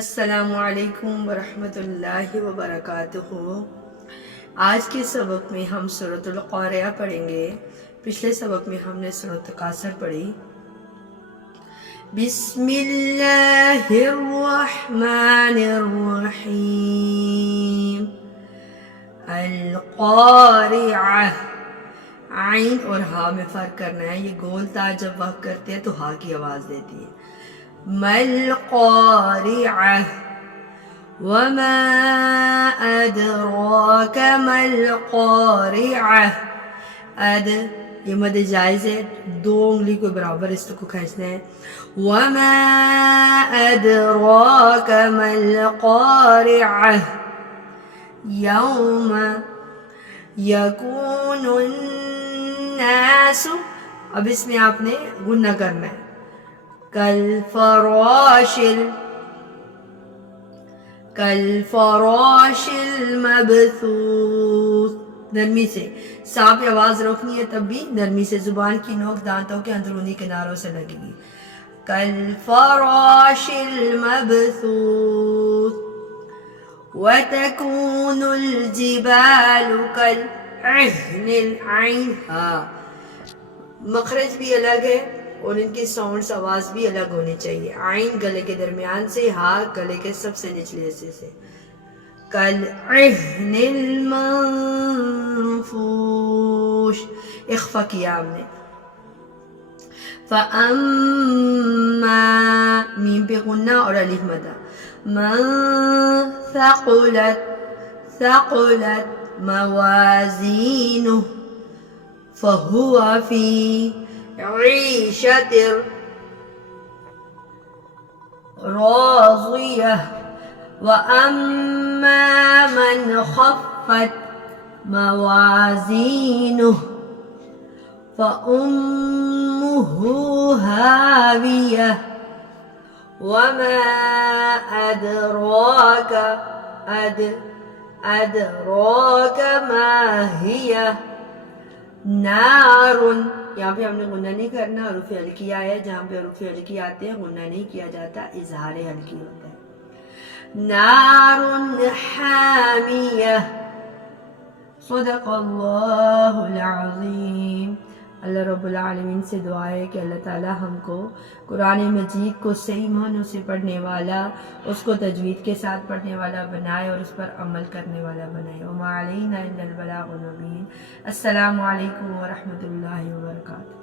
السلام علیکم ورحمۃ اللہ وبرکاتہ۔ آج کے سبق میں ہم سورۃ القاریہ پڑھیں گے۔ پچھلے سبق میں ہم نے سورۃ تکاثر پڑھی۔ بسم اللہ الرحمن الرحیم۔ القاریہ، عین اور ہا میں فرق کرنا ہے۔ یہ گول تا جب وقت کرتے ہیں تو ہا کی آواز دیتی ہے۔ القاریہ وما ادراک ما القاریہ۔ یہ مد جائز ہے، دو انگلی کو برابر اس کو کھینچنا ہے۔ وما ادراک ما القاریہ یوم یکون الناس، اب اس میں آپ نے غنہ کرنا ہے۔ کالفراش المبثوث، نرمی سے سا پہ آواز روکنی ہے، تب بھی نرمی سے زبان کی نوک دانتوں کے اندرونی کناروں سے لگے گی۔ کالفراش المبثوث وتكون الجبال كالعهن العين، مخرج بھی الگ ہے اور ان کی ساؤنڈز آواز بھی الگ ہونی چاہیے۔ عین گلے کے درمیان سے، ہا گلے کے سب سے نچلے حصے سے۔ کالعہن المنفوش، اخفا کیا ہم نے۔ فاما، میم پہ غنہ اور الف مدہ۔ من ثقلت موازینہ فہو فی عیشۃ راضیہ وَأَمَّا مَنْ خَفَّتْ مَوَازِينُهُ فَأُمُّهُ هَاوِيَةٌ وَمَا أَدْرَاكَ مَا هِيَ نَارٌ، یہاں پہ ہم نے غنہ نہیں کرنا، حروف ہلکی آیا ہے، جہاں پہ حروف ہلکی آتے ہیں غنہ نہیں کیا جاتا، اظہار ہلکی ہوتا ہے۔ نار حامیہ، صدق اللہ العظیم۔ اللہ رب العالمین سے دعا ہے کہ اللہ تعالی ہم کو قرآن مجید کو صحیح معنوں سے پڑھنے والا، اس کو تجوید کے ساتھ پڑھنے والا بنائے اور اس پر عمل کرنے والا بنائے۔ وما علینا الا البلاغ المبین۔ السلام علیکم ورحمۃ اللہ وبرکاتہ۔